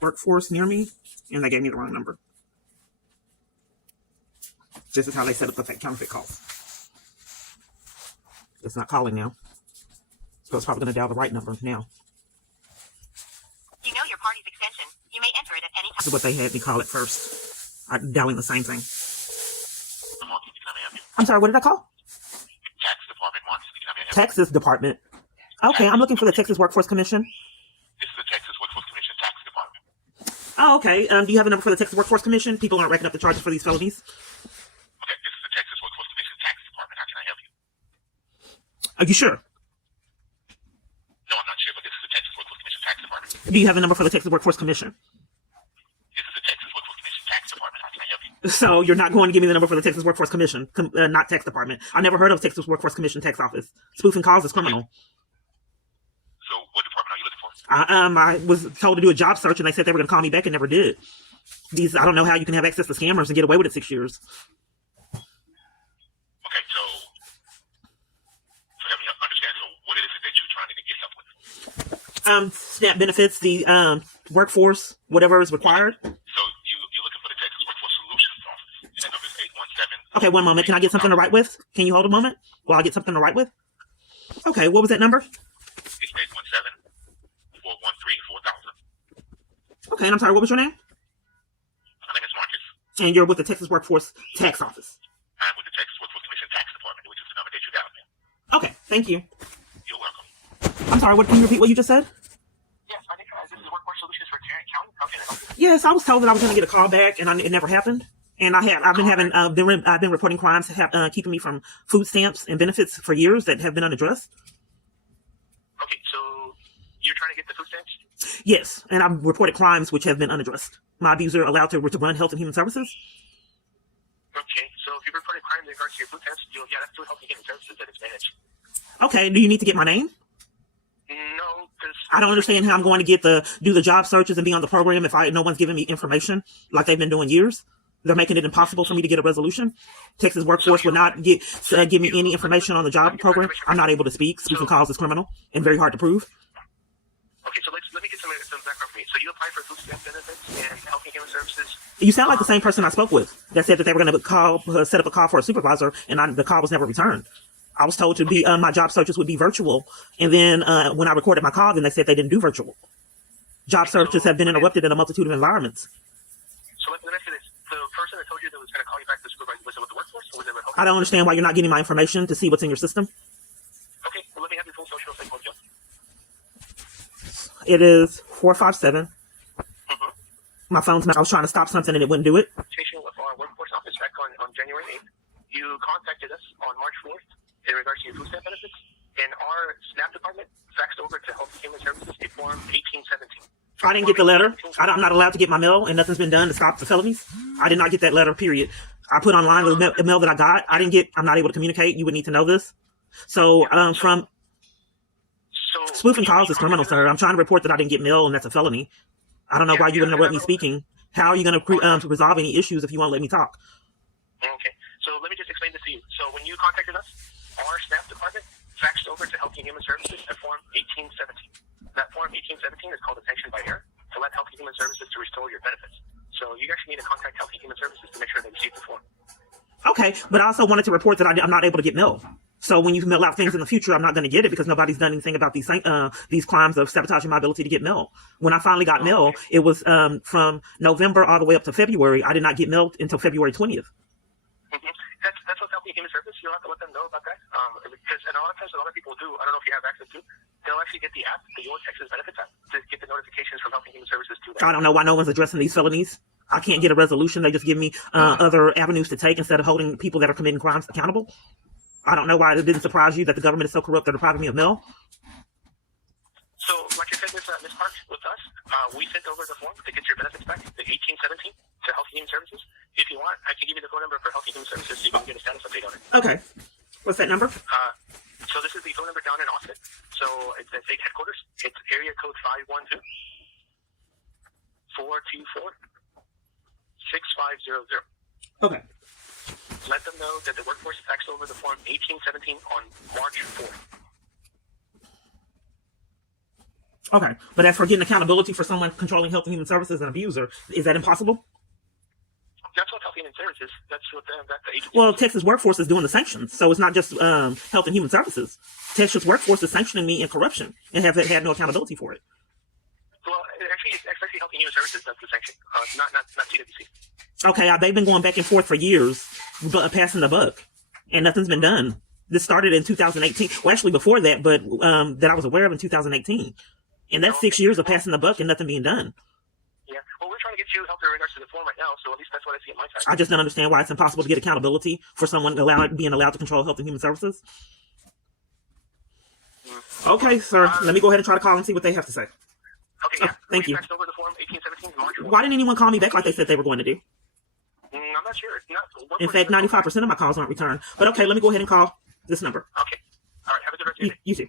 workforce near me, and they gave me the wrong number. This is how they set up the fake counterfeit calls. It's not calling now. So it's probably going to dial the right number now. You know your party's extension. You may enter it at any time. This is what they had me call it first. I'm dialing the same thing. I'm sorry, what did I call? Tax Department wants to Texas Department. Okay, I'm looking for the Texas Workforce Commission. This is the Texas Workforce Commission Tax Department. Oh, okay. Do you have a number for the Texas Workforce Commission? People aren't racking up the charges for these felonies. Okay, this is the Texas Workforce Commission Tax Department. How can I help you? Are you sure? No, I'm not sure, but this is the Texas Workforce Commission Tax Department. Do you have a number for the Texas Workforce Commission? This is the Texas Workforce Commission Tax Department. How can I help you? So you're not going to give me the number for the Texas Workforce Commission, not Tax Department. I never heard of Texas Workforce Commission Tax Office. Spoofing calls is criminal. So what department are you looking for? I was told to do a job search, and they said they were going to call me back and never did. I don't know how you can have access to scammers and get away with it 6 years. Okay, so help me understand. So what is it that you're trying to get help with? SNAP benefits, the workforce, whatever is required. So you're looking for the Texas Workforce Solutions Office, and that number is 817. Okay, one moment. Can I get something to write with? Can you hold a moment while I get something to write with? Okay, what was that number? It's 817-413-4000. Okay, and I'm sorry, what was your name? My name is Marcus. And you're with the Texas Workforce Tax Office. I'm with the Texas Workforce Commission Tax Department, which is the number that you dialed in. Okay, thank you. You're welcome. I'm sorry, can you repeat what you just said? Yes, my name is Workforce Solutions for Tarrant County. How can I help you? Yes, I was told that I was going to get a call back, and it never happened. And I've been reporting crimes keeping me from food stamps and benefits for years that have been unaddressed. Okay, so you're trying to get the food stamps? Yes, and I've reported crimes which have been unaddressed. My abuser allowed to run Health and Human Services. Okay, so if you reported crime in regards to your food stamps, that's through Health and Human Services that it's managed. Okay, do you need to get my name? No, because I don't understand how I'm going to do the job searches and be on the program if no one's giving me information like they've been doing years. They're making it impossible for me to get a resolution. Texas Workforce would not give me any information on the job program. I'm not able to speak. Spoofing calls is criminal and very hard to prove. Okay, so let me get some background for you. So you applied for food stamp benefits and Health and Human Services. You sound like the same person I spoke with that said that they were going to set up a call for a supervisor, and the call was never returned. I was told to be my job searches would be virtual, and then when I recorded my call, then they said they didn't do virtual. Job searches have been interrupted in a multitude of environments. So let me ask you this. The person that told you that was going to call you back, the supervisor, was it with the workforce or was it with Health? I don't understand why you're not getting my information to see what's in your system. Okay, well, let me have your full social security. It is 457. My phone's I was trying to stop something and it wouldn't do it. With our workforce office back on January 8th, you contacted us on March 4th in regards to your food stamp benefits, and our SNAP department faxed over to Health and Human Services a form 1817. I didn't get the letter. I'm not allowed to get my mail, and nothing's been done to stop the felonies. I did not get that letter, period. I put online the mail that I got. I'm not able to communicate. You would need to know this. So, spoofing calls is criminal, sir. I'm trying to report that I didn't get mail, and that's a felony. I don't know why you would interrupt me speaking. How are you going to resolve any issues if you won't let me talk? Okay, so let me just explain this to you. So when you contacted us, our SNAP department faxed over to Health and Human Services a form 1817. That form 1817 is called a sanction by error to let Health and Human Services to restore your benefits. So you actually need to contact Health and Human Services to make sure they receive the form. Okay, but I also wanted to report that I'm not able to get mail. So when you mail out things in the future, I'm not going to get it because nobody's done anything about these crimes of sabotaging my ability to get mail. When I finally got mail, it was from November all the way up to February. I did not get mail until February 20th. That's what's helping Human Service. You'll have to let them know about that. Because a lot of times, a lot of people do. I don't know if you have access to. They'll actually get the app, the Your Texas Benefits app, to get the notifications from Health and Human Services too. I don't know why no one's addressing these felonies. I can't get a resolution. They just give me other avenues to take instead of holding people that are committing crimes accountable. I don't know why it didn't surprise you that the government is so corrupt they're depriving me of mail. So, like I said, Ms. Park, with us, we sent over the form to get your benefits back, the 1817, to Health and Human Services. If you want, I can give you the phone number for Health and Human Services so you can get a status update on it. Okay. What's that number? So this is the phone number down in Austin. So it's at state headquarters. It's area code 512-424-6500. Okay. Let them know that the workforce faxed over the form 1817 on March 4th. Okay, but as for getting accountability for someone controlling Health and Human Services and abuser, is that impossible? That's what Health and Human Services. That's what the agency. Well, Texas Workforce is doing the sanctions, so it's not just Health and Human Services. Texas Workforce is sanctioning me in corruption and have had no accountability for it. Well, actually, it's actually Health and Human Services that's the sanction, not CWC. Okay, they've been going back and forth for years, but passing the buck, and nothing's been done. This started in 2018. Well, actually before that, but that I was aware of in 2018. And that's 6 years of passing the buck and nothing being done. Yeah. Well, we're trying to get you help in regards to the form right now, so at least that's what I see on my side. I just don't understand why it's impossible to get accountability for someone being allowed to control Health and Human Services. Okay, sir. Let me go ahead and try to call and see what they have to say. Okay, yeah. Thank you. We faxed over the form 1817 March 4th. Why didn't anyone call me back like they said they were going to do? I'm not sure. In fact, 95% of my calls aren't returned. But okay, let me go ahead and call this number. Okay. All right. Have a good rest of your day. You too.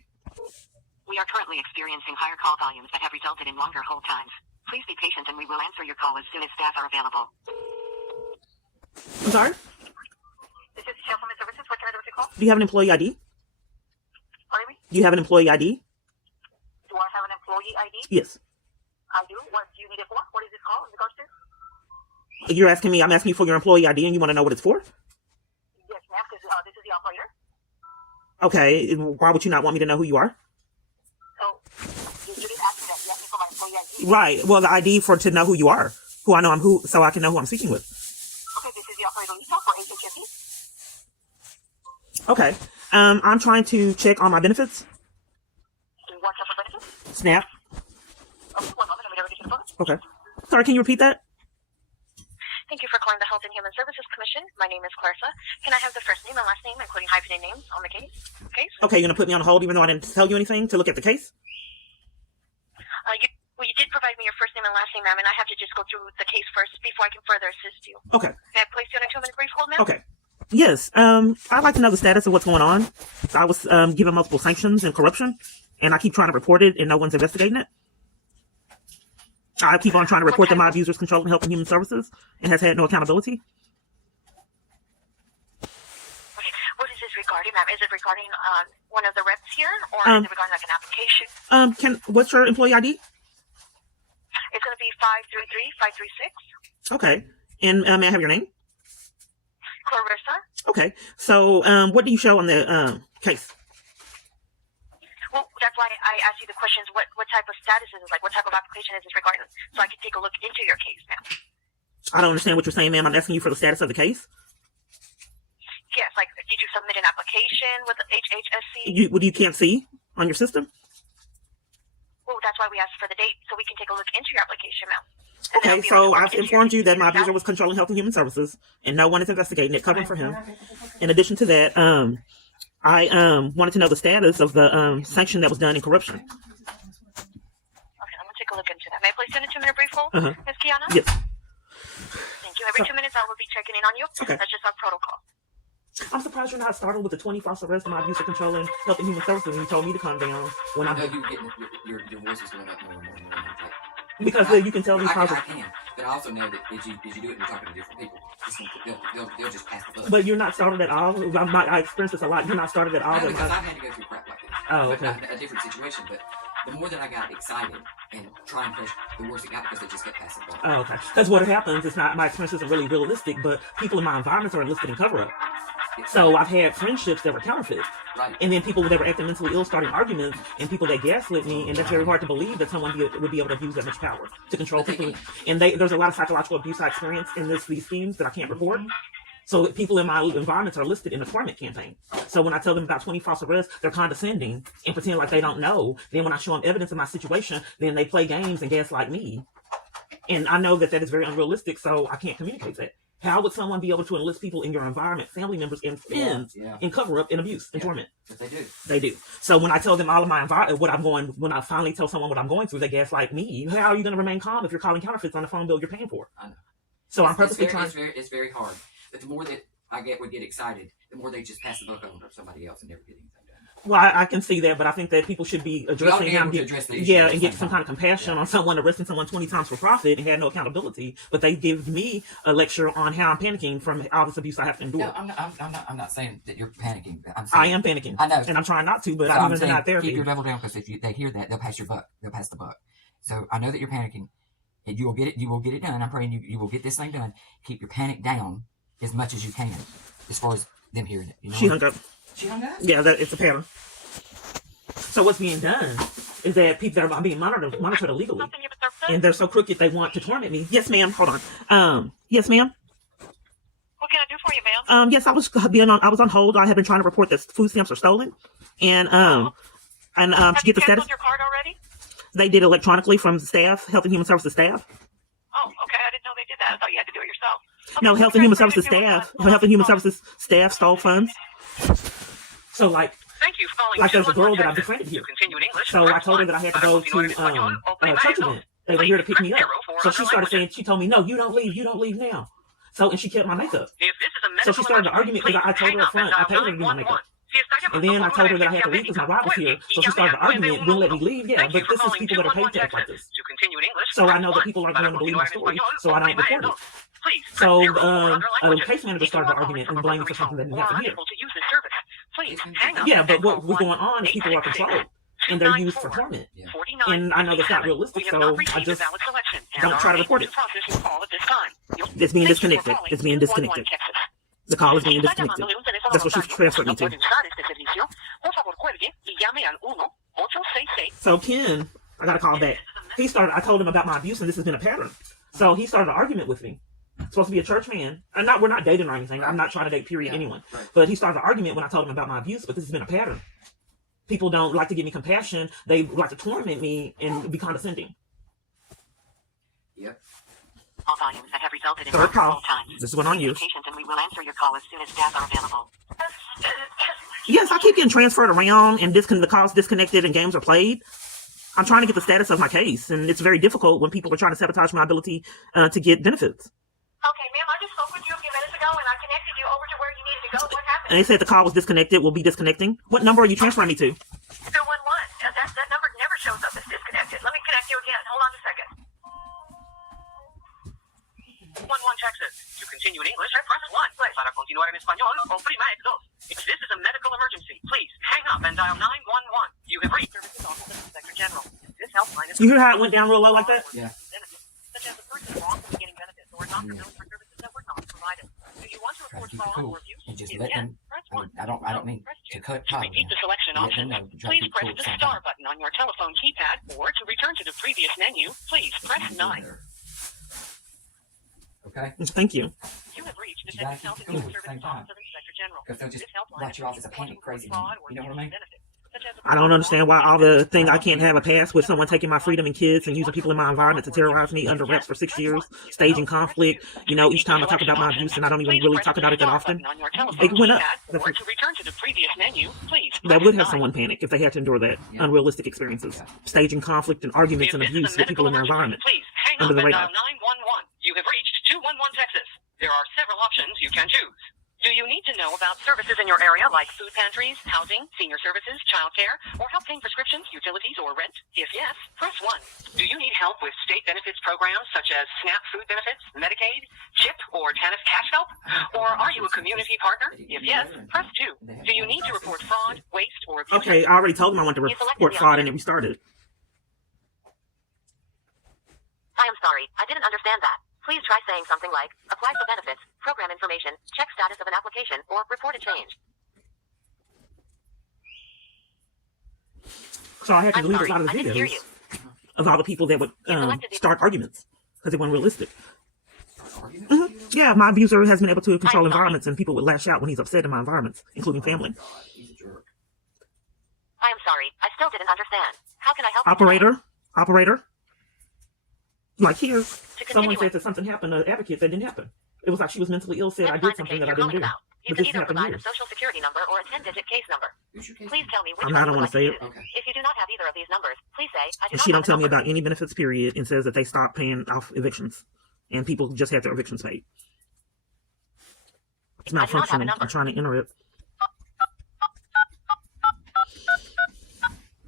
We are currently experiencing higher call volumes that have resulted in longer hold times. Please be patient and we will answer your call as soon as staff are available. I'm sorry? This is Health and Human Services. What can I do with your call? Do you have an employee ID? Pardon me? Do you have an employee ID? Do I have an employee ID? Yes. I do. What do you need it for? What is this call in regards to? You're asking me, I'm asking you for your employee ID and you want to know what it's for? Yes, ma'am, because this is the operator. Okay, why would you not want me to know who you are? So, you didn't ask me that. You asked me for my employee ID. Right. Well, the ID for to know who you are, who I know I'm who, so I can know who I'm speaking with. Okay, this is the operator Lisa for HHSE. Okay. I'm trying to check on my benefits. What type of benefits? SNAP. Okay, 1 moment. Let me get to the phone. Okay. Sorry, can you repeat that? Thank you for calling the Health and Human Services Commission. My name is Clarissa. Can I have the first name and last name, including hyphenated names on the case? Okay, you're gonna put me on hold even though I didn't tell you anything to look at the case? You did provide me your first name and last name, ma'am, and I have to just go through the case first before I can further assist you. Okay. Can I place you on a 2-minute brief hold, ma'am? Okay. Yes. I'd like to know the status of what's going on. I was given multiple sanctions and corruption, and I keep trying to report it, and no one's investigating it. I keep on trying to report that my abuser's controlling Health and Human Services and has had no accountability. Okay. What is this regarding, ma'am? Is it regarding one of the reps here, or is it regarding like an application? What's your employee ID? It's going to be 533-536. Okay. And may I have your name? Clarissa. Okay. So, what do you show on the case? Well, that's why I asked you the questions. What type of status is this? Like, what type of application is this regarding? So I can take a look into your case, ma'am. I don't understand what you're saying, ma'am. I'm asking you for the status of the case. Yes, like, did you submit an application with HHSC? You can't see on your system? Well, that's why we asked for the date, so we can take a look into your application, ma'am. Okay, so I've informed you that my abuser was controlling Health and Human Services, and no one is investigating it, covering for him. In addition to that, I wanted to know the status of the sanction that was done in corruption. Okay, I'm going to take a look into that. May I place you in a 2-minute brief hold, Ms. Keyana? Yes. Thank you. Every 2 minutes, I will be checking in on you. Okay. That's just our protocol. I'm surprised you're not startled with the 20 false arrests of my abuser controlling Health and Human Services when you told me to calm down. When I know you getting your voice is going up more and more and more. Because you can tell these I positive. can, but I also know that if you do it and you're talking to different people, they'll just pass the buck. But you're not startled at all. I experienced this a lot. You're not startled at all. No, because I've had to go through crap like this. Oh, okay. A different situation, but the more that I got excited and trying to push, the worse it got because they just kept passing the buck. Oh, okay. That's what happens. It's not, my experience isn't really realistic, but people in my environments are enlisted in cover-up. So I've had friendships that were counterfeit. Right. And then people that were acting mentally ill starting arguments, and people that gaslit me, and that's very hard to believe that someone would be able to abuse that much power to control people. And there's a lot of psychological abuse I experienced in these schemes that I can't report. So people in my environments are listed in a torment campaign. So when I tell them about 20 false arrests, they're condescending and pretend like they don't know. Then when I show them evidence of my situation, then they play games and gaslight me. And I know that is very unrealistic, so I can't communicate that. How would someone be able to enlist people in your environment, family members and friends, and cover up and abuse and torment? But they do. They do. So when I tell them all of my when I finally tell someone what I'm going through, they gaslight me. How are you going to remain calm if you're calling counterfeits on the phone bill you're paying for? I know. So I'm purposely trying. It's very hard. But the more that I would get excited, the more they just pass the buck over to somebody else and never get anything done. Well, I can see that, but I think that people should be addressing able and to get, address the issue yeah, at the and get same some kind of time. compassion Yeah. on someone arresting someone 20 times for profit and had no accountability. But they give me a lecture on how I'm panicking from all this abuse I have to endure. No, I'm not saying that you're panicking. I'm saying, I am panicking. I know. And I'm trying not to, but So I'm I'm even saying denied therapy. keep your level down, because if they hear that, they'll pass your buck. They'll pass the buck. So I know that you're panicking, and you will get it. You will get it done. I'm praying you will get this thing done. Keep your panic down as much as you can, as far as them hearing it. You know She hung up. She hung up. Yeah, it's a pattern. So what's being done is that people that are being monitored illegally, Something you observed? and they're so crooked they want to torment me. Yes, ma'am. Hold on. Yes, ma'am. What can I do for you, ma'am? Yes, I was on hold. I have been trying to report that food stamps are stolen, and to Have get the you status, canceled your card already? they did electronically from staff, Health and Human Services staff. Oh, okay. I didn't know they did that. I thought you had to do it yourself. Okay, No, let Health me and Human transfer you Services to staff, one. Health and Human Services staff stole funds. So like Thank you for calling. there's a girl 211 that I've Texas. befriended here. To continue in English, So I press told her 1. that I had to Para go continuar en to español, a oprima church el event. 2. They were here to pick me Press up. 0 for So she other started saying, languages. she told me, no, you don't leave now. So, and she kept my makeup. If this is a So medical she started the emergency, argument because I told please her up hang front, up I and paid her to do my dial makeup. 911. Si está And llamando then I por told her una that I had to emergencia leave because my médica, ride was here. cuelgue So y she llame started the al argument, wouldn't let me 911. leave. Yeah, Thank you but for this is calling people that are paid 211 to act like Texas. this. To continue in English, So I press know 1. that people aren't Para going to believe my continuar en story. español, So I don't oprima el report it. 2. Please press So 0 for other a languages. case manager If you started are the calling argument from and a blamed me rotary for something phone that didn't or happen are here. unable to use this service, please hang up Yeah, but and call what was going on is people are controlled and they're used for torment. 1-866-49. And I know that's not realistic, We have so not I received just a valid selection and don't are try to unable report it. process your call at this time. It's being Thank you for disconnected. calling It's being 211 disconnected. Texas. The call is being Está disconnected. llamando de un teléfono That's what she's local. transferred me No to. puede usar este servicio. Por favor, cuelgue y llame al 1-866. So Ken, I got a call back. I told him about my abuse and this has been a pattern. So he started an argument with me. Supposed to be a church man. We're not dating or anything. I'm not trying to date anyone. Right. But he started an argument when I told him about my abuse, but this has been a pattern. People don't like to give me compassion. They like to torment me and be condescending. Yep. All volumes that have resulted in Third call. multiple times. This is what I'm used. Patience, and we will answer your call as soon as staff are available. Yes, I keep getting transferred around and the calls disconnected and games are played. I'm trying to get the status of my case, and it's very difficult when people are trying to sabotage my ability to get benefits. Okay, ma'am, I just spoke with you a few minutes ago, and I connected you over to where you needed to go. What happened? And they said the call was disconnected, will be disconnecting. What number are you transferring me to? 211. That number never shows up as disconnected. Let me connect you again. Hold on a second. 11 Texas. To continue in English, press 1. Para continuar en español, oprima el 2. If this is a medical emergency, please hang up and dial 911. You have reached Services Office of Inspector General. This helpline is... You hear how it went down real low like that? Yeah. Benefits, such as a person wrongfully getting benefits or a doctor billing for services that were not provided. Do you want to Try to report keep it fraud cool or abuse? and just If let yes, them. press I 1. don't mean Press to 2. cut To repeat the selection Let option, them know to try to please keep press cool at the the same star time. button on your telephone keypad, or to return to the previous menu, please press 9. Okay. Thank you. You have reached the You gotta Texas Health keep and it Human cool at the Services same time. Office of Inspector General. Because they'll just This helpline write you off as a panic crazy. fraud or You know what I mean? benefits, such as a I don't understand why all the thing I can't have a pass with someone taking my freedom and kids and using people in my environment to terrorize me under wraps for 6 years, staging conflict. You know, each time I talk about my abuse and I don't even really talk about it that often. It went up. Or to return to the previous menu, please That press would have 9. someone panic if they had to endure that. Yeah. Unrealistic experiences. Yeah. Staging conflict and arguments and If this is abuse a with people in their medical environment. emergency, please hang Under up the and radar. dial 911. You have reached 211 Texas. There are several options you can choose. Do you need to know about services in your area like food pantries, housing, senior services, childcare, or help paying prescriptions, utilities, or rent? If yes, press 1. Do you need help with state benefits programs such as SNAP food benefits, Medicaid, CHIP, or TANF cash help? Or are you a community partner? If yes, press 2. Do you need to report fraud, waste, or abuse? Okay, I already told them I wanted to report fraud and it restarted. I am sorry, I didn't understand that. Please try saying something like, apply for benefits, program information, check status of an application, or report a change. So I had to I'm delete sorry, a lot of I the didn't hear videos you. of all the people that would start arguments because they weren't realistic. Yeah, my abuser has been able to control I'm sorry. environments and people would lash out when he's upset in my environments, including family. He's a jerk. I am sorry, I still didn't understand. How can I help you Operator. Like here, someone continue said that something happened to an advocate that didn't happen. It was like she was mentally ill, said Let's I did find the something case that I you're didn't do. calling about. You But can this either happened provide here. a social security number or a 10-digit case number. Who's your case? Please tell me which I one don't you want would to say like it. to use. Okay. If you do not have either of these numbers, please say, I do And not she have don't tell me the number. about any benefits, period, and says that they stopped paying off evictions. And people just had their evictions paid. It's I do not have a malfunctioning. number. I'm trying to enter it.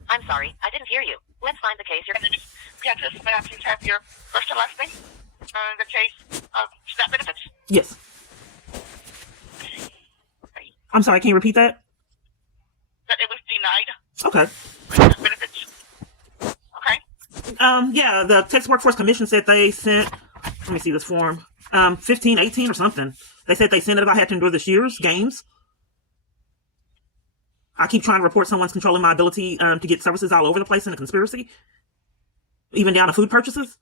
I'm sorry, I didn't hear you. Let's find the case. Your name is Beatrice. May I please have your first and last name? The case of SNAP benefits. Yes. Okay. I'm sorry, can you repeat that? That it was denied. Okay. SNAP benefits. Okay. Yeah, the Texas Workforce Commission said they sent, let me see this form, 15, 18 or something. They said they sent it if I had to endure this year's games. I keep trying to report someone's controlling my ability to get services all over the place in a conspiracy, even down to food purchases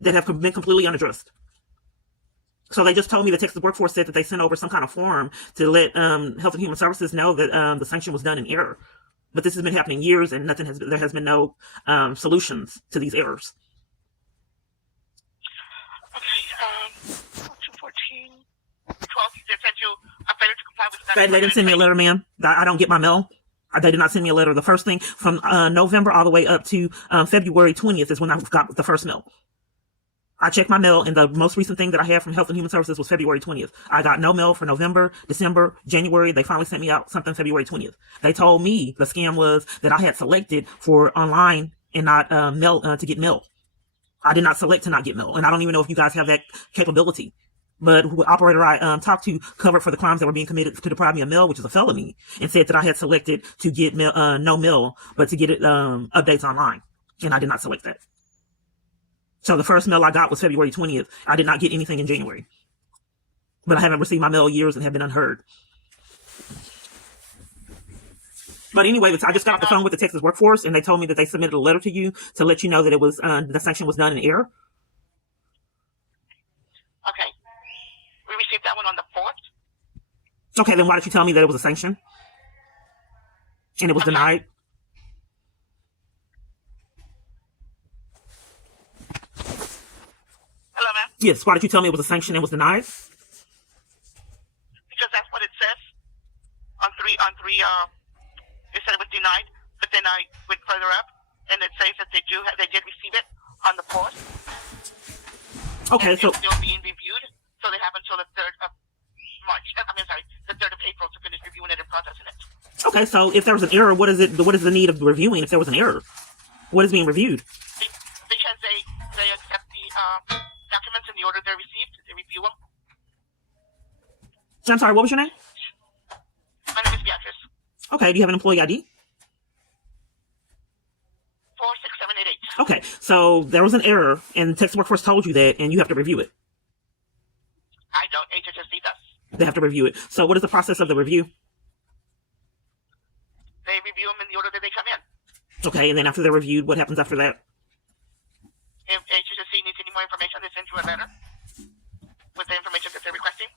that have been completely unaddressed. So they just told me the Texas Workforce said that they sent over some kind of form to let Health and Human Services know that the sanction was done in error. But this has been happening years, and there has been no solutions to these errors. Okay. 214. 12. They sent you a failure to comply with that. They didn't send me a letter, ma'am. I don't get my mail. They did not send me a letter. The first thing from November all the way up to February 20th is when I got the first mail. I checked my mail, and the most recent thing that I had from Health and Human Services was February 20th. I got no mail for November, December, January. They finally sent me out something February 20th. They told me the scam was that I had selected for online and not mail to get mail. I did not select to not get mail, and I don't even know if you guys have that capability. But the operator I talked to covered for the crimes that were being committed to deprive me of mail, which is a felony, and said that I had selected to get mail, no mail, but to get it updates online, and I did not select that. So the first mail I got was February 20th. I did not get anything in January, but I haven't received my mail years and have been unheard. But anyway, I just got off the phone with the Texas Workforce, and they told me that they submitted a letter to you to let you know that it was the sanction was done in error. Okay. We received that one on the 4th. Okay, then why did you tell me that it was a sanction? And it was denied? Hello, ma'am? Yes, why did you tell me it was a sanction and was denied? Because that's what it says. On three, it said it was denied, but then I went further up, and it says that they did receive it on the 4th. Okay, and so... it's still being reviewed, so they have until the 3rd of March. The 3rd of April to finish reviewing it and processing it. Okay, so if there was an error, what is the need of reviewing if there was an error? What is being reviewed? Because they accept the documents in the order they're received, they review them. I'm sorry, what was your name? My name is Beatrice. Okay, do you have an employee ID? 46788. Okay, so there was an error, and Texas Workforce told you that, and you have to review it. I don't. HHSC does. They have to review it. So what is the process of the review? They review them in the order that they come in. Okay, and then after they're reviewed, what happens after that? If HHSC needs any more information, they send you a letter with the information that they're requesting.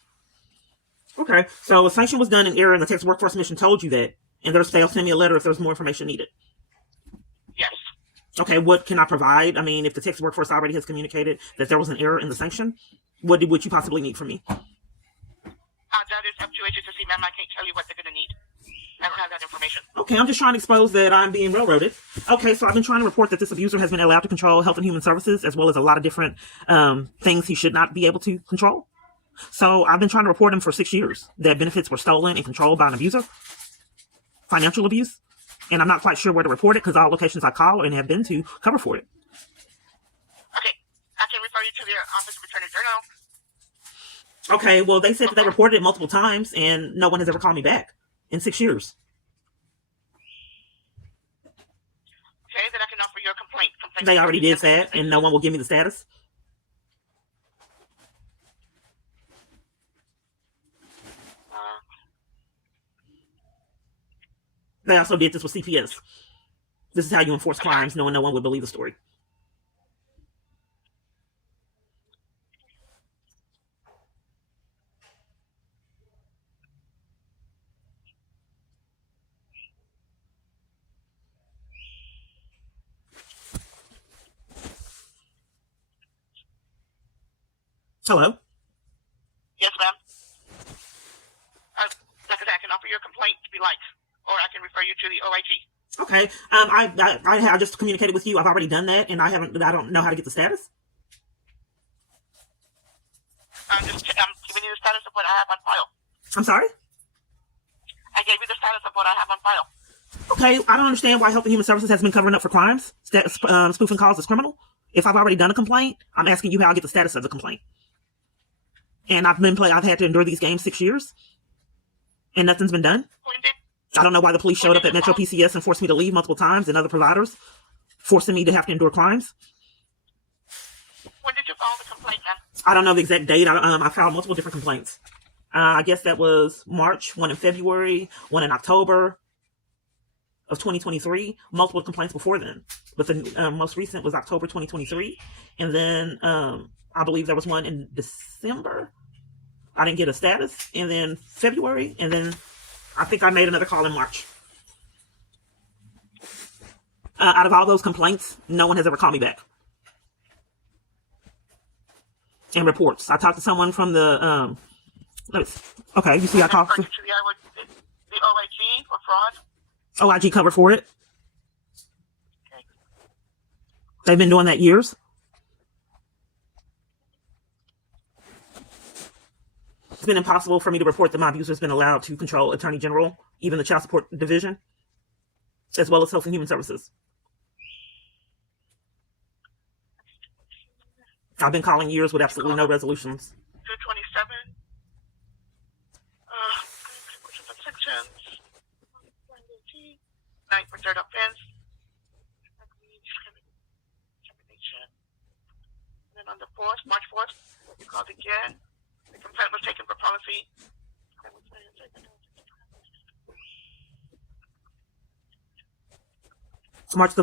Okay, so a sanction was done in error, and the Texas Workforce Commission told you that, and they'll send me a letter if there's more information needed. Yes. Okay, what can I provide? I mean, if the Texas Workforce already has communicated that there was an error in the sanction, what would you possibly need from me? That is up to HHSC, ma'am. I can't tell you what they're going to need. I don't have that information. Okay, I'm just trying to expose that I'm being railroaded. Okay, so I've been trying to report that this abuser has been allowed to control Health and Human Services, as well as a lot of different things he should not be able to control. So I've been trying to report him for 6 years, that benefits were stolen and controlled by an abuser, financial abuse, and I'm not quite sure where to report it because all locations I call and have been to cover for it. Okay, I can refer you to the Office of Attorney General. Okay, well, they said that they reported it multiple times, and no one has ever called me back in 6 years. Okay, then I can offer you a complaint. They already did that, and no one will give me the status. They also did this with CPS. This is how you enforce crimes, knowing no one would believe the story. Hello? Yes, ma'am. Like I said, I can offer you a complaint if you like, or I can refer you to the OIG. Okay. I just communicated with you. I've already done that, and I don't know how to get the status. I'm giving you the status of what I have on file. I'm sorry? I gave you the status of what I have on file. Okay, I don't understand why Health and Human Services has been covering up for crimes. Spoofing calls is criminal. If I've already done a complaint, I'm asking you how I get the status of the complaint. And I've had to endure these games 6 years, and nothing's been done. I don't know why the police showed up at Metro PCS and forced me to leave multiple times, and other providers forcing me to have to endure crimes. When did you file the complaint, then? I don't know the exact date. I filed multiple different complaints. I guess that was March, one in February, one in October of 2023. Multiple complaints before then, but the most recent was October 2023, and then I believe there was one in December. I didn't get a status, and then February, and then I think I made another call in March. Out of all those complaints, no one has ever called me back. And reports. I talked to someone from the okay, you see I talked to the OIG for fraud? OIG covered for it. Okay. They've been doing that years. It's been impossible for me to report that my abuser has been allowed to control Attorney General, even the Child Support Division, as well as Health and Human Services. I've been calling years with absolutely no resolutions. 227. Sections. 9 for third offense. Termination. And then on the 4th, March 4th, you called again. The complaint was taken for policy.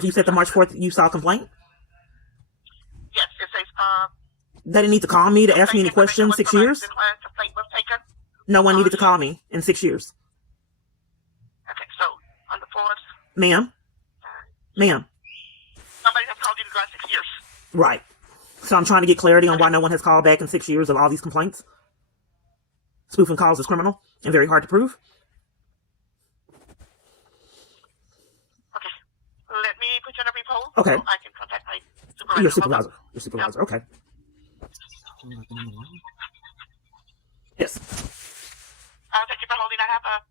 You said the March 4th you saw a complaint? Yes, it says, They didn't need to call me to ask me any questions 6 years? The complaint was taken. No one needed to call me in 6 years. Okay, so on the 4th, Ma'am? somebody has called you in the last 6 years. Right. So I'm trying to get clarity on why no one has called back in 6 years of all these complaints. Spoofing calls is criminal and very hard to prove. Okay. Let me put you on a brief hold. Okay. So I can contact my supervisor. Your supervisor. Your supervisor. Okay. Yes. Thank you for holding. I have a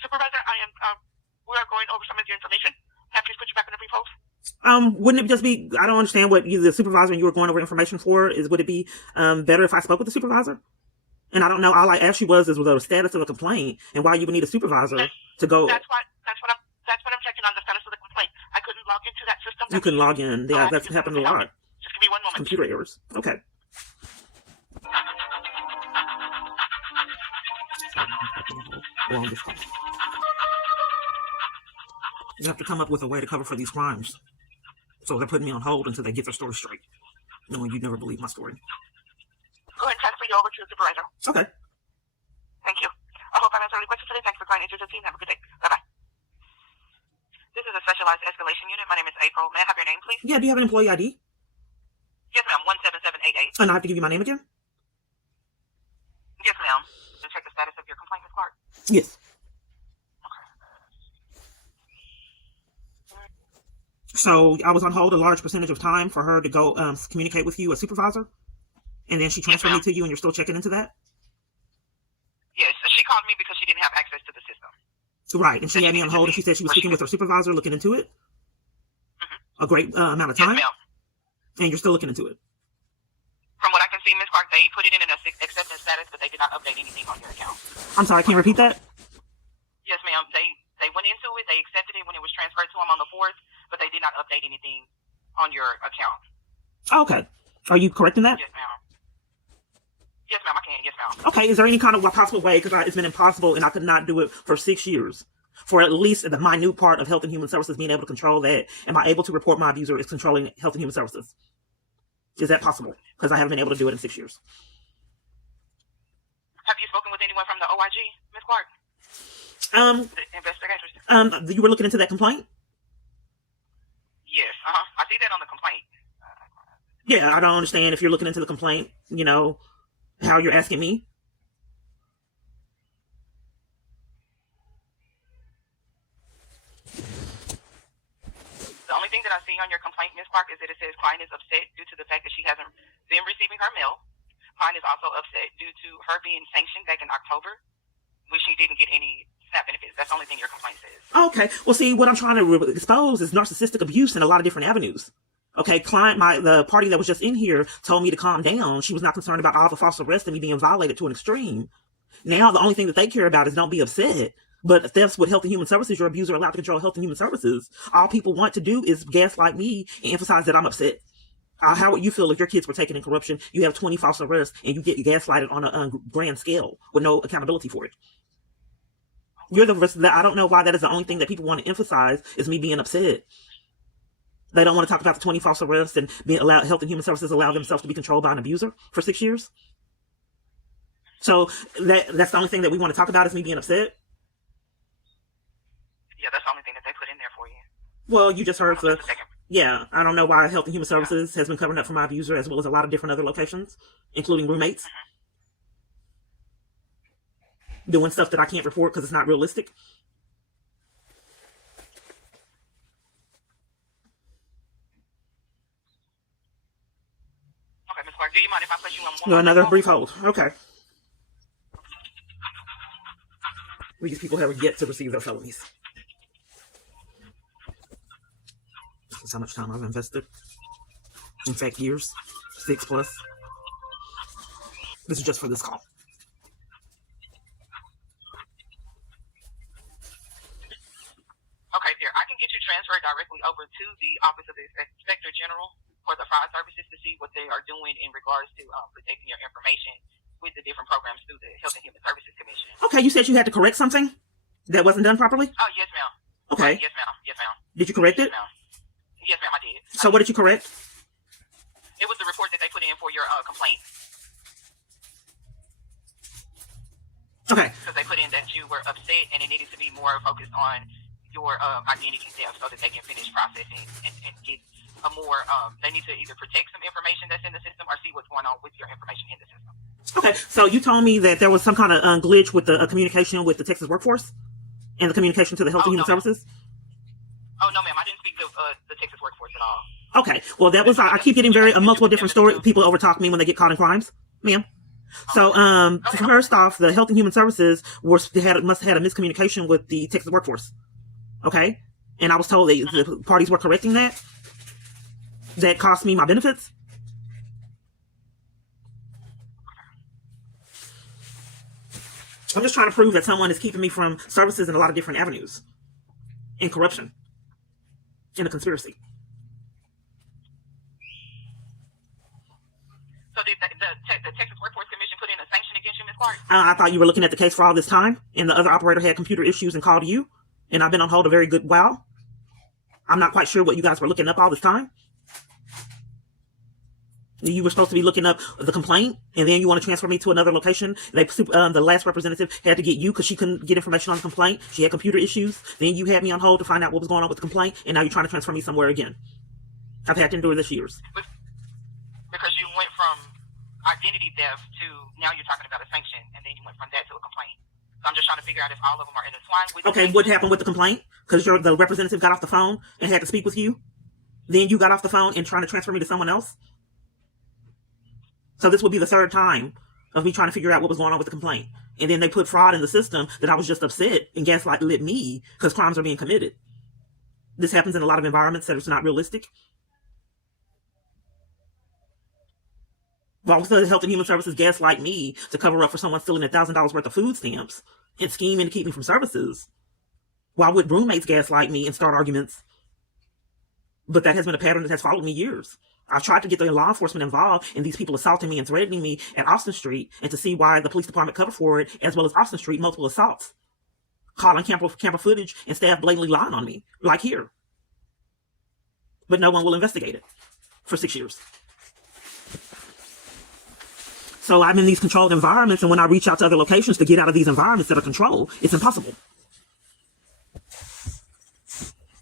supervisor. We are going over some of your information. Have please put you back on a brief hold. Wouldn't it just be, I don't understand what the supervisor and you were going over information for would it be better if I spoke with the supervisor? And I don't know, all I asked you was the status of a complaint and why you would need a supervisor to go. That's what I'm checking on, the status of the complaint. I couldn't log into that system. You can log in. Yeah, that's happened a lot. Just give me one moment. Computer errors. Okay. You have to come up with a way to cover for these crimes. So they're putting me on hold until they get their story straight. Knowing you'd never believe my story. Go ahead and transfer you over to the supervisor. Okay. Thank you. I hope I answered all your questions today. Thanks for calling into the team. Have a good day. Bye-bye. This is a specialized escalation unit. My name is April. May I have your name, please? Yeah, do you have an employee ID? Yes, ma'am. 17788. And I have to give you my name again? Yes, ma'am. To check the status of your complaint, Ms. Clark. Yes. So I was on hold a large percentage of time for her to go communicate with you, a supervisor, and then she transferred me to you, and you're still checking into that? Yes, she called me because she didn't have access to the system. Right, and she had me on hold, and she said she was speaking with her supervisor, looking into it a great amount of time, yes, ma'am. And you're still looking into it. From what I can see, Ms. Clark, they put it in an acceptance status, but they did not update anything on your account. I'm sorry, can you repeat that? Yes, ma'am. They went into it. They accepted it when it was transferred to them on the 4th, but they did not update anything on your account. Okay. Are you correcting that? Yes, ma'am. Yes, ma'am. I can. Yes, ma'am. Okay. Is there any kind of possible way? Because it's been impossible, and I could not do it for 6 years. For at least the minute part of Health and Human Services being able to control that, am I able to report my abuser is controlling Health and Human Services? Is that possible? Because I haven't been able to do it in 6 years. Have you spoken with anyone from the OIG, Ms. Clark? The investigators. You were looking into that complaint? Yes. I see that on the complaint. Yeah, I don't understand if you're looking into the complaint, how you're asking me. The only thing that I see on your complaint, Ms. Clark, is that it says client is upset due to the fact that she hasn't been receiving her mail. Client is also upset due to her being sanctioned back in October, which she didn't get any SNAP benefits. That's the only thing your complaint says. Okay. Well, see, what I'm trying to expose is narcissistic abuse in a lot of different avenues. Okay, the party that was just in here told me to calm down. She was not concerned about all the false arrests and me being violated to an extreme. Now, the only thing that they care about is don't be upset. But if that's what Health and Human Services, your abuser allowed to control Health and Human Services. All people want to do is gaslight me and emphasize that I'm upset. How would you feel if your kids were taken in corruption, you have 20 false arrests, and you get gaslighted on a grand scale with no accountability for it? You're I don't know why that is the only thing that people want to emphasize is me being upset. They don't want to talk about the 20 false arrests and Health and Human Services allow themselves to be controlled by an abuser for 6 years. So that's the only thing that we want to talk about is me being upset. Yeah, that's the only thing that they put in there for you. Well, you just heard yeah, I don't know why Health and Human Services has been covering up for my abuser as well as a lot of different other locations, including roommates. Doing stuff that I can't report because it's not realistic. Okay, Ms. Clark, do you mind if I place you on one? No, another brief hold. Okay. These people have yet to receive their felonies. That's how much time I've invested. In fact, years. 6 plus. This is just for this call. Okay, dear. I can get you transferred directly over to the Office of the Inspector General for the fire services to see what they are doing in regards to protecting your information with the different programs through the Health and Human Services Commission. Okay, you said you had to correct something that wasn't done properly? Oh, yes, ma'am. Okay. Yes, ma'am. Yes, ma'am. Did you correct it? Yes, ma'am. Yes, ma'am, I did. So what did you correct? It was the report that they put in for your complaint. Okay. Because they put in that you were upset and it needed to be more focused on your identity theft so that they can finish processing and get a more, they need to either protect some information that's in the system or see what's going on with your information in the system. Okay, so you told me that there was some kind of glitch with the communication with the Texas workforce and the communication to the Health and Human Services? Oh, no, ma'am. I didn't speak to the Texas workforce at all. Okay, well, that was, I keep getting multiple different stories. People overtalk me when they get caught in crimes, ma'am. So, first off, the Health and Human Services must have had a miscommunication with the Texas workforce. Okay? And I was told that the parties were correcting that. That cost me my benefits. I'm just trying to prove that someone is keeping me from services in a lot of different avenues. In corruption. In a conspiracy. So did the Texas Workforce Commission put in a sanction against you, Ms. Clark? I thought you were looking at the case for all this time, and the other operator had computer issues and called you, and I've been on hold a very good while. I'm not quite sure what you guys were looking up all this time. You were supposed to be looking up the complaint, and then you want to transfer me to another location. The last representative had to get you because she couldn't get information on the complaint. She had computer issues. Then you had me on hold to find out what was going on with the complaint, and now you're trying to transfer me somewhere again. I've had to endure this years. Because you went from identity theft to now you're talking about a sanction, and then you went from that to a complaint. So I'm just trying to figure out if all of them are intertwined with. Okay, what happened with the complaint? Because the representative got off the phone and had to speak with you. Then you got off the phone and trying to transfer me to someone else. So this would be the third time of me trying to figure out what was going on with the complaint. And then they put fraud in the system that I was just upset and gaslit me because crimes are being committed. This happens in a lot of environments that it's not realistic. Why would the Health and Human Services gaslight me to cover up for someone stealing $1,000 worth of food stamps and scheming to keep me from services? Why would roommates gaslight me and start arguments? But that has been a pattern that has followed me years. I've tried to get the law enforcement involved in these people assaulting me and threatening me at Austin Street and to see why the police department covered for it, as well as Austin Street, multiple assaults. Calling camera footage and staff blatantly lying on me, like here. But no one will investigate it for 6 years. So I'm in these controlled environments, and when I reach out to other locations to get out of these environments that are controlled, it's impossible.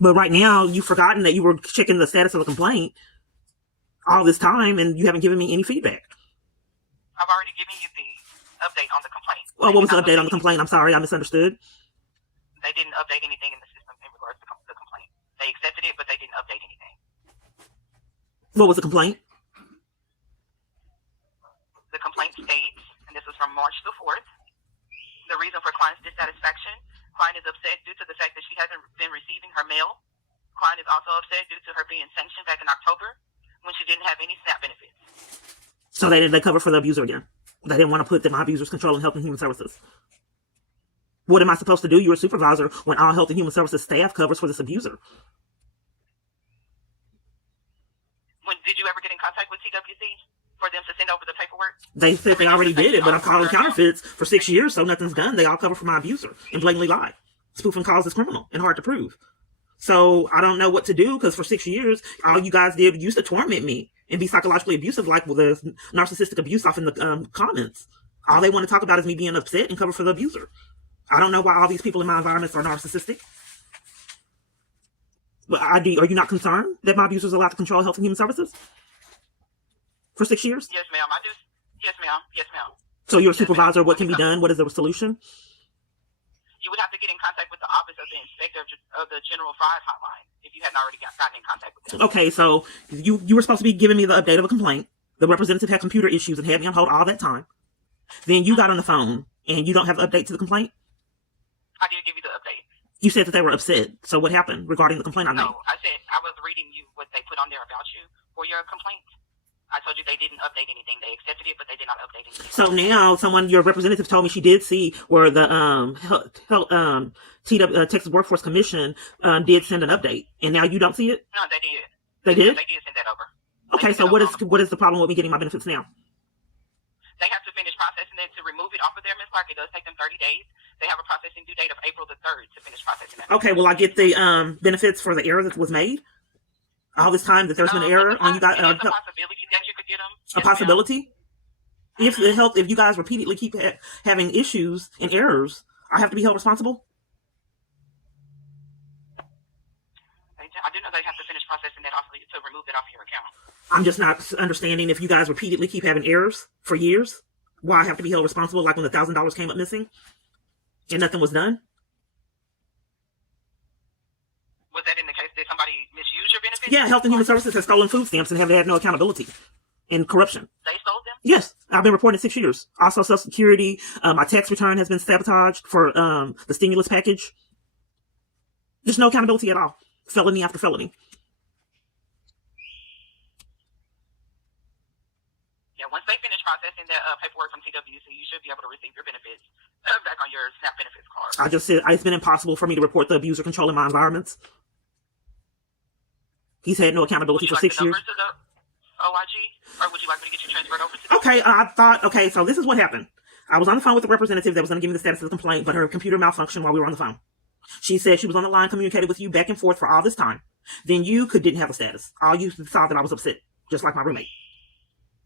But right now, you've forgotten that you were checking the status of the complaint all this time, and you haven't given me any feedback. I've already given you the update on the complaint. Well, what was the update on the complaint? I'm sorry, I misunderstood. They didn't update anything in the system in regards to the complaint. They accepted it, but they didn't update anything. What was the complaint? The complaint states, and this was from March the 4th, the reason for client's dissatisfaction, upset due to the fact that she hasn't been receiving her mail. Client is also upset due to her being sanctioned back in October when she didn't have any SNAP benefits. So they cover for the abuser again. They didn't want to put my abuser's control in Health and Human Services. What am I supposed to do? You're a supervisor when all Health and Human Services staff covers for this abuser. Did you ever get in contact with TWC for them to send over the paperwork? They said they already did it, but I'm calling counterfeits for 6 years, so nothing's done. They all cover for my abuser and blatantly lie. Spoofing calls is criminal and hard to prove. So I don't know what to do, because for 6 years, all you guys did used to torment me and be psychologically abusive, like with the narcissistic abuse off in the comments. All they want to talk about is me being upset and cover for the abuser. I don't know why all these people in my environments are narcissistic. But are you not concerned that my abuser is allowed to control Health and Human Services for 6 years? Yes, ma'am. I do. Yes, ma'am. Yes, ma'am. So you're a supervisor. What can be done? What is the solution? You would have to get in contact with the office of the inspector of the General Fraud Hotline if you hadn't already gotten in contact with them. Okay, so you were supposed to be giving me the update of a complaint. The representative had computer issues and had me on hold all that time. Then you got on the phone and you don't have the update to the complaint? I did give you the update. You said that they were upset. So what happened regarding the complaint I made? No, I said I was reading you what they put on there about you for your complaint. I told you they didn't update anything. They accepted it, but they did not update anything. So now your representative told me she did see where the Texas Workforce Commission did send an update, and now you don't see it? No, they did. They did? They did send that over. Okay, so what is the problem with me getting my benefits now? They have to finish processing it to remove it off of there, Ms. Clark. It does take them 30 days. They have a processing due date of April the 3rd to finish processing that. Okay, will I get the benefits for the error that was made? All this time that there's been an error on you guys? There's a possibility that you could get them. A possibility? If you guys repeatedly keep having issues and errors, I have to be held responsible? I do know they have to finish processing that off to remove it off of your account. I'm just not understanding, if you guys repeatedly keep having errors for years, why I have to be held responsible, like when the $1,000 came up missing and nothing was done? Was that in the case that somebody misused your benefits? Yeah, Health and Human Services has stolen food stamps and have had no accountability and corruption. They stole them? Yes, I've been reporting 6 years. Also, Social Security, my tax return has been sabotaged for the stimulus package. There's no accountability at all. Felony after felony. Yeah, once they finish processing that paperwork from TWC, you should be able to receive your benefits back on your SNAP benefits card. I just said it's been impossible for me to report the abuser controlling my environments. He's had no accountability for 6 years. To the OIG, or would you like me to get you transferred over to the Okay, so this is what happened. I was on the phone with the representative that was going to give me the status of the complaint, but her computer malfunctioned while we were on the phone. She said she was on the line, communicated with you back and forth for all this time. Then you didn't have a status. All you saw that I was upset, just like my roommate.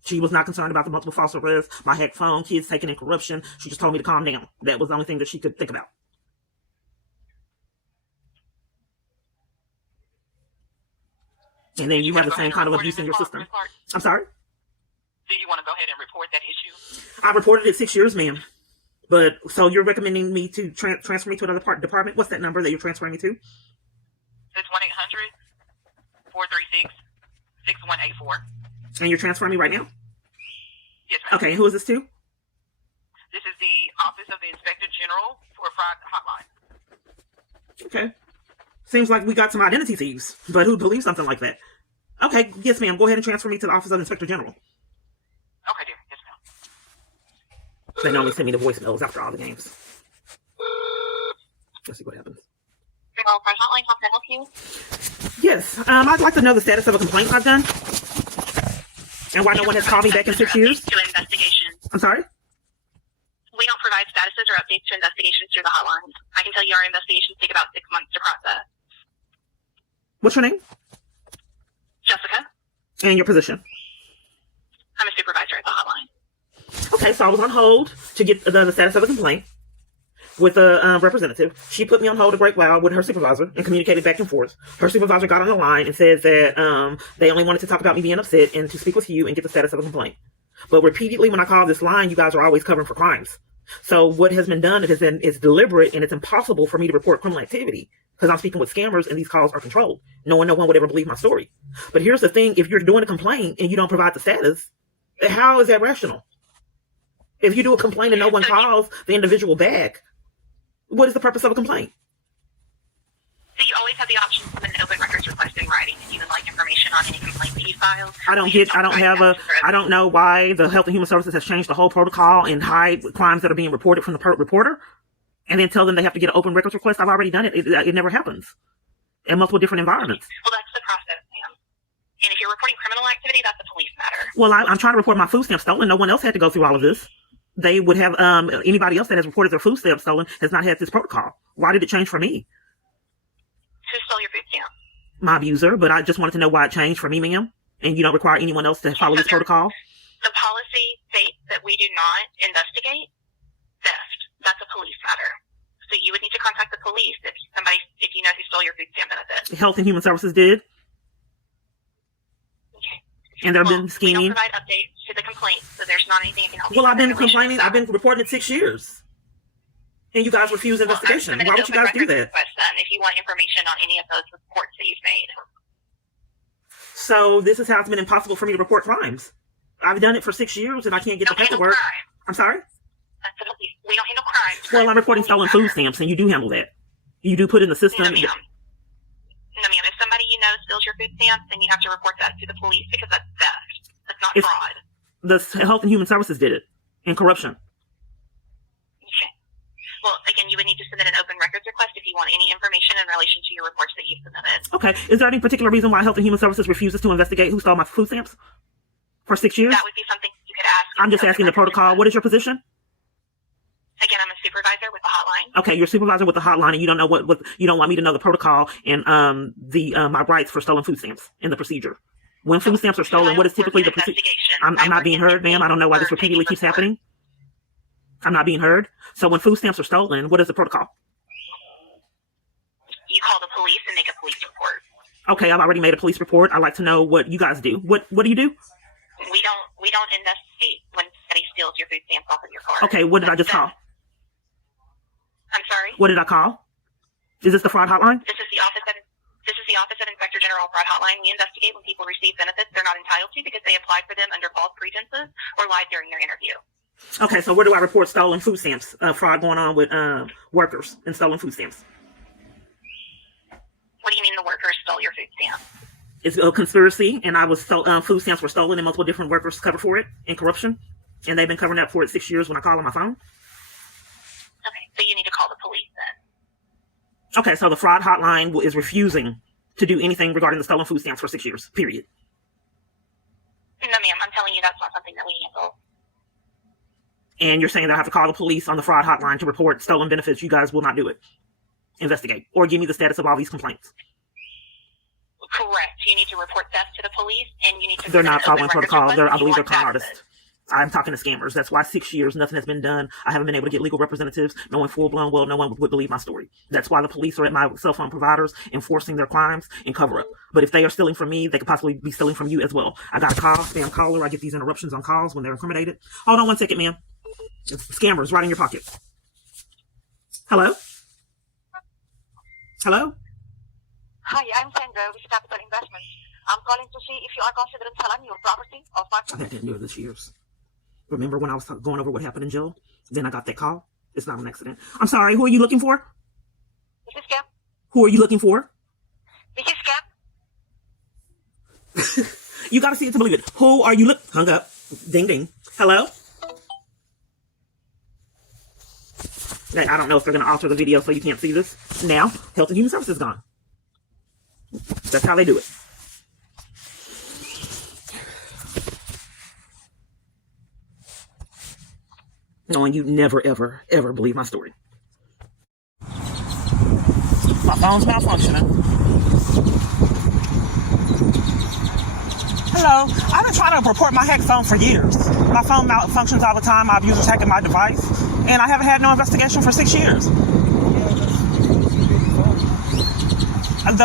She was not concerned about the multiple false arrests, my hacked phone, kids taken in corruption. She just told me to calm down. That was the only thing that she could think about. And then you have the same kind of abuse in your system. I'm sorry? Do you want to go ahead and report that issue? I reported it 6 years, ma'am. But, so you're recommending me to transfer me to another department? What's that number that you're transferring me to? It's 1-800-436-6184. And you're transferring me right now? Yes, ma'am. Okay, and who is this to? This is the Office of the Inspector General for Fraud Hotline. Okay. Seems like we got some identity thieves, but who'd believe something like that? Okay, yes, ma'am. Go ahead and transfer me to the Office of the Inspector General. Okay, dear. Yes, ma'am. They normally send me the voicemails after all the games. Let's see what happens. Fraud Hotline, how can I help you? Yes, I'd like to know the status of a complaint I've done. And why no one has called me back in 6 years. To investigations. I'm sorry? We don't provide statuses or updates to investigations through the hotline. I can tell you our investigations take about 6 months to process. What's your name? Jessica, And your position? I'm a supervisor at the hotline. Okay, so I was on hold to get the status of a complaint with a representative. She put me on hold a great while with her supervisor and communicated back and forth. Her supervisor got on the line and said that they only wanted to talk about me being upset and to speak with you and get the status of a complaint. But repeatedly when I call this line, you guys are always covering for crimes. So what has been done is deliberate, and it's impossible for me to report criminal activity because I'm speaking with scammers and these calls are controlled. No one would ever believe my story. But here's the thing. If you're doing a complaint and you don't provide the status, how is that rational? If you do a complaint and no one calls the individual back, what is the purpose of a complaint? always have the option to submit an open records request in writing if you would like information on any complaints that you filed. I don't know why the Health and Human Services has changed the whole protocol and hide crimes that are being reported from the reporter and then tell them they have to get an open records request. I've already done it. It never happens in multiple different environments. Well, that's the process, ma'am. And if you're reporting criminal activity, that's a police matter. Well, I'm trying to report my food stamps stolen. No one else had to go through all of this. They would have, anybody else that has reported their food stamps stolen has not had this protocol. Why did it change for me? Who stole your food stamp? My abuser, but I just wanted to know why it changed for me, ma'am. And you don't require anyone else to follow this protocol? The policy states that we do not investigate theft. That's a police matter. So you would need to contact the police if you know who stole your food stamp benefit. Health and Human Services did. Okay. And there have been scheming. We don't provide updates to the complaint, so there's not anything I can help you Well, with I've been in relation complaining. to that. I've been reporting it 6 years. And you guys refuse investigation. Well, Why would you guys do that? Request, if you want information on any of those reports that you've made. So this is how it's been impossible for me to report crimes. I've done it for 6 years and I can't get the paperwork. I'm sorry? We don't handle crimes. Well, I'm reporting stolen food stamps and you do handle that. You do put in the system. No, ma'am. No, ma'am. If somebody you know steals your food stamps, then you have to report that to the police because that's theft. That's not fraud. The Health and Human Services did it. And corruption. Okay. Well, again, you would need to submit an open records request if you want any information in relation to your reports that you've submitted. Okay. Is there any particular reason why Health and Human Services refuses to investigate who stole my food stamps for 6 years? That would be something you could ask. I'm just asking the protocol. What is your position? Again, I'm a supervisor with the hotline. Okay, you're a supervisor with the hotline, and you don't know what you don't want me to know the protocol and my rights for stolen food stamps in the procedure. When food stamps are stolen, what is typically the procedure? I'm not being heard, ma'am. I don't know why this repeatedly keeps happening. I'm not being heard. So when food stamps are stolen, what is the protocol? You call the police and make a police report. Okay, I've already made a police report. I'd like to know what you guys do. What do you do? We don't investigate when somebody steals your food stamps off of your card. Okay, what did I just call? I'm sorry? What did I call? Is this the fraud hotline? This is the Office of Inspector General Fraud Hotline. We investigate when people receive benefits they're not entitled to because they applied for them under false pretenses or lied during their interview. Okay, so where do I report stolen food stamps? Fraud going on with workers and stolen food stamps. What do you mean the workers stole your food stamps? It's a conspiracy, and food stamps were stolen, and multiple different workers covered for it, and corruption, and they've been covering up for it 6 years when I call on my phone. Okay, so you need to call the police then. Okay, so the fraud hotline is refusing to do anything regarding the stolen food stamps for 6 years, period. No, ma'am, I'm telling you that's not something that we handle. And you're saying that I have to call the police on the fraud hotline to report stolen benefits. You guys will not do it. Investigate. Or give me the status of all these complaints. Correct. You need to report theft to the police, and you need to... They're not following protocol. I believe they're con taxes. artists. I'm talking to scammers. That's why 6 years, nothing has been done. I haven't been able to get legal representatives. Knowing full-blown, no one would believe my story. That's why the police are at my cell phone providers enforcing their crimes and cover up. But if they are stealing from me, they could possibly be stealing from you as well. I got a call, spam caller. I get these interruptions on calls when they're incriminated. Hold on 1 second, ma'am. It's scammers right in your pocket. Hello? Hello? Hi, I'm Sandra with Capital Investments. I'm calling to see if you are considering selling your property or I've had to endure this years. Remember when I was going over what happened in jail? Then I got that call. It's not an accident. I'm sorry. Who are you looking for? This is Cap. Who are you looking for? This is Cap. You got to see it to believe it. Who are you hung up. Ding, ding. Hello? I don't know if they're going to alter the video so you can't see this. Now, Health and Human Services is gone. That's how they do it. Knowing you never, ever, ever believe my story. My phone's malfunctioning. Hello. I've been trying to report my hacked phone for years. My phone malfunctions all the time. My abusers hacking my device. And I haven't had no investigation for 6 years.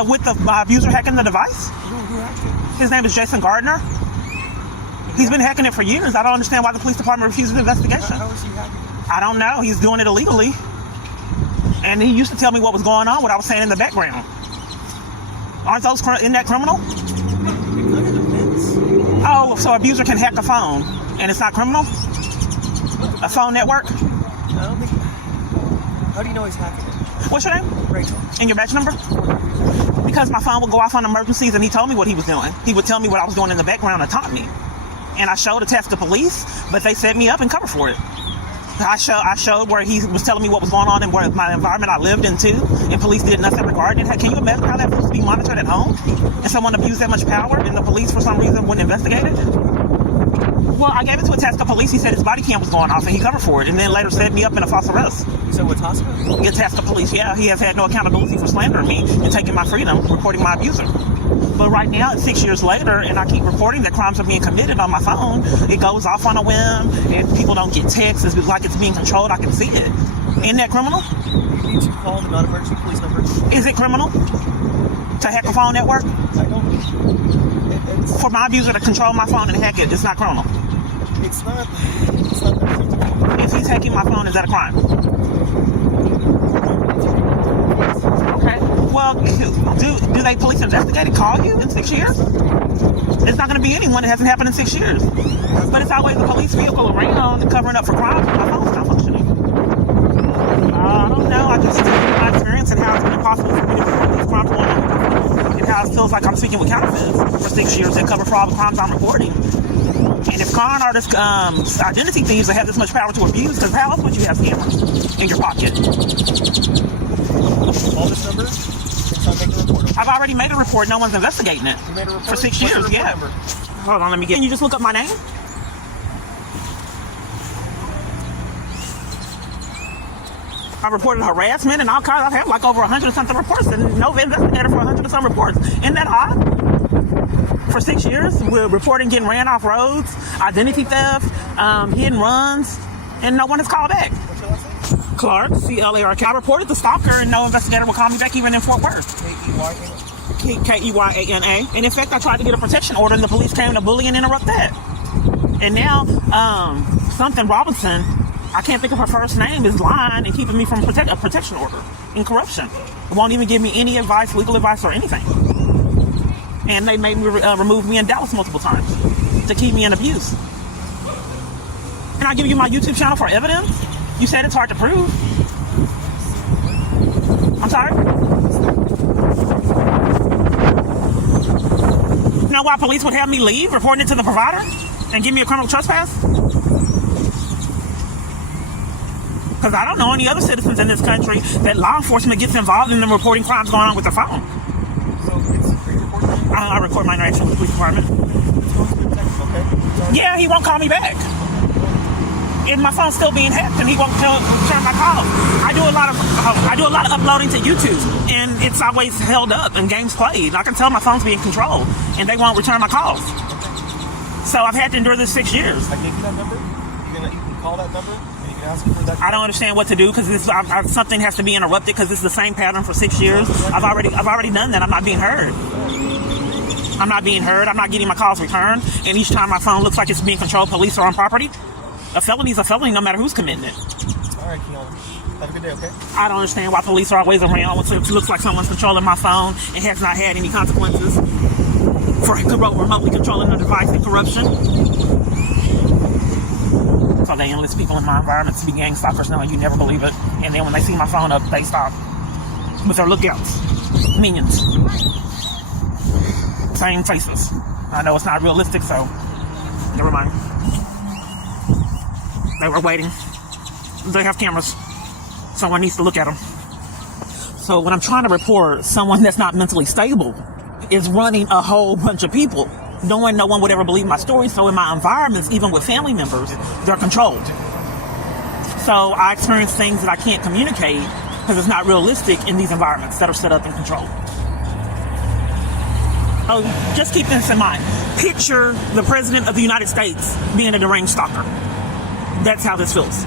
With my abuser hacking the device? His name is Jason Gardner. He's been hacking it for years. I don't understand why the police department refuses an investigation. How is he hacking it? I don't know. He's doing it illegally. And he used to tell me what was going on, what I was saying in the background. Aren't those in that criminal? Oh, so abuser can hack a phone and it's not criminal? A phone network? I don't think... How do you know he's hacking it? What's your name? Rachel. And your badge number? Because my phone would go off on emergencies, and he told me what he was doing. He would tell me what I was doing in the background and taunt me. And I showed a test to police, but they set me up and covered for it. I showed where he was telling me what was going on and where my environment I lived in too, and police did nothing regarding it. Can you imagine how that feels to be monitored at home? And someone abused that much power, and the police for some reason wouldn't investigate it? Well, I gave it to a Tasca police. He said his body cam was going off, and he covered for it, and then later set me up in a false arrest. You said what, Tasca? Yeah, Tasca police, yeah. He has had no accountability for slandering me and taking my freedom, reporting my abuser. But right now, it's 6 years later, and I keep reporting that crimes are being committed on my phone. It goes off on a whim, and people don't get texts. It's like it's being controlled. I can see it. Isn't that criminal? You need to call the non-emergency police number. Is it criminal to hack a phone network? I don't. It's For my abuser to control my phone and hack it, it's not criminal. It's not that. If he's hacking my phone, is that a crime? Okay. Well, do they police investigate and call you in 6 years? It's not going to be anyone that hasn't happened in 6 years. But it's always a police vehicle around covering up for crimes when my phone's not functioning. I don't know. I just my experience and how it's been impossible for me to report these crimes going on, and how it feels like I'm speaking with counterfeits for 6 years that cover for all the crimes I'm reporting. And if con artists, identity thieves that have this much power to abuse, because how else would you have cameras in your pocket? Call this number. It's on making a report. I've already made a report. No one's investigating it. You made a report? For 6 What's the years, report yeah. number? Hold on, let me get. Can you just look up my name? I reported harassment and all kinds. I've had like over 100 and something reports, and no investigator for 100 and some reports. Isn't that odd? For 6 years, we're reporting getting ran off roads, identity theft, hit and runs, and no one has called back. What's your last name? Clark, C-L-A-R-K. I reported the stalker, and no investigator will call me back, even in Fort Worth. Keyana. Keyana. And in fact, I tried to get a protection order, and the police came to bully and interrupt that. And now, something Robinson, I can't think of her first name, is lying and keeping me from a protection order in corruption. It won't even give me any advice, legal advice, or anything. And they made me remove me in Dallas multiple times to keep me in abuse. Can I give you my YouTube channel for evidence? You said it's hard to prove. I'm sorry? You know why police would have me leave, reporting it to the provider, and give me a criminal trespass? Because I don't know any other citizens in this country that law enforcement gets involved in them reporting crimes going on with their phone. So it's free report number? I record my interaction with the police department. Okay. Yeah, he won't call me back. And my phone's still being hacked, and he won't return my calls. I do a lot of uploading to YouTube, and it's always held up and games played. I can tell my phone's being controlled, and they won't return my calls. So I've had to endure this 6 years. I gave you that number. You can call that number and you can ask for that. I don't understand what to do because something has to be interrupted because it's the same pattern for 6 years. I've already done that. I'm not being heard. I'm not being heard. I'm not getting my calls returned, and each time my phone looks like it's being controlled, police are on property. A felony is a felony no matter who's committing it. All right, Keyana. Have a good day, okay? I don't understand why police are always around when it looks like someone's controlling my phone and has not had any consequences for remotely controlling a device and corruption. So they enlist people in my environment to be gang stalkers knowing you never believe it. And then when they see my phone up, they stop. With their lookouts. Minions. Same faces. I know it's not realistic, so never mind. They were waiting. They have cameras. Someone needs to look at them. So when I'm trying to report someone that's not mentally stable is running a whole bunch of people, knowing no one would ever believe my story. So in my environments, even with family members, they're controlled. So I experience things that I can't communicate because it's not realistic in these environments that are set up and controlled. Oh, just keep this in mind. Picture the President of the United States being a deranged stalker. That's how this feels.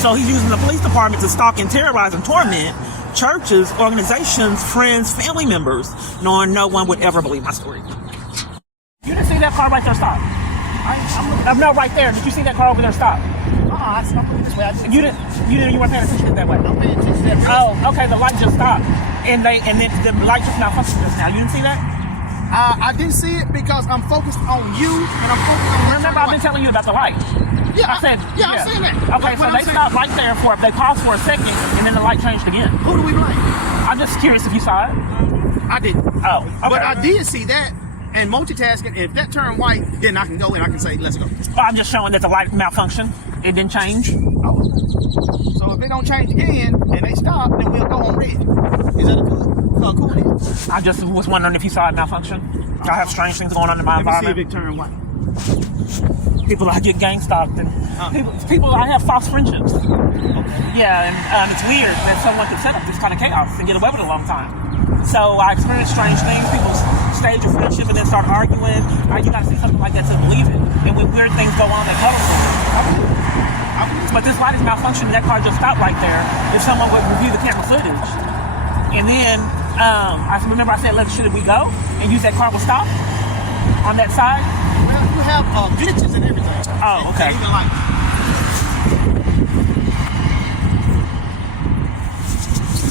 So he's using the police department to stalk and terrorize and torment churches, organizations, friends, family members, knowing no one would ever believe my story. You didn't see that car right there stop? I'm not right there. Did you see that car over there stop? I'm looking this way. You weren't paying attention that way. I'm paying attention to that. Oh, okay, the light just stopped. And then the light just not functioning just now. You didn't see that? I didn't see it because I'm focused on you and I'm focused on. Remember, I've been telling you about the light. Yeah, I said, I'm saying that. Okay, so they stopped right there they paused for a second, and then the light changed again. Who do we blame? I'm just curious if you saw it. I didn't. Oh, okay. But I did see that, and multitasking. If that turned white, then I can go and I can say, let's go. I'm just showing that the light malfunctioned. It didn't change. Oh. So if they don't change again and they stop, then we'll go on red. Is that a cool deal? I just was wondering if you saw it malfunction. I have strange things going on in my environment. Let me see if it turned white. People I get gang stalked and people I have false friendships. Yeah, and it's weird that someone could set up this kind of chaos and get away with it a long time. So I experienced strange things. People stage a friendship and then start arguing. You gotta see something like that to believe it. And when weird things go on, they cover it. But this light is malfunctioning. That car just stopped right there. If someone would review the camera footage, and then I remember I said, should we go and use that car will stop on that side? Well, you have glitches and everything. Oh, okay. Even like.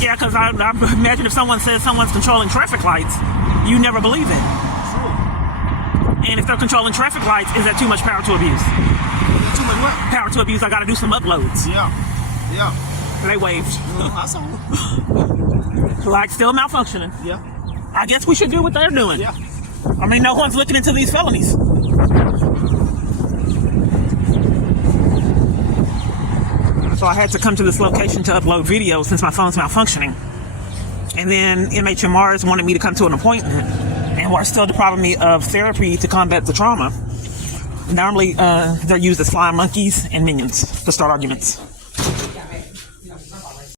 Yeah, because I imagine if someone says someone's controlling traffic lights, you never believe it. And if they're controlling traffic lights, is that too much power to abuse? Too much what? Power to abuse. I got to do some uploads. Yeah. They waved. I saw it. Lights still malfunctioning. Yeah. I guess we should do what they're doing. Yeah. I mean, no one's looking into these felonies. So I had to come to this location to upload video since my phone's malfunctioning. And then MHMRs wanted me to come to an appointment and were still depriving me of therapy to combat the trauma. Normally, they're used as flying monkeys and minions to start arguments.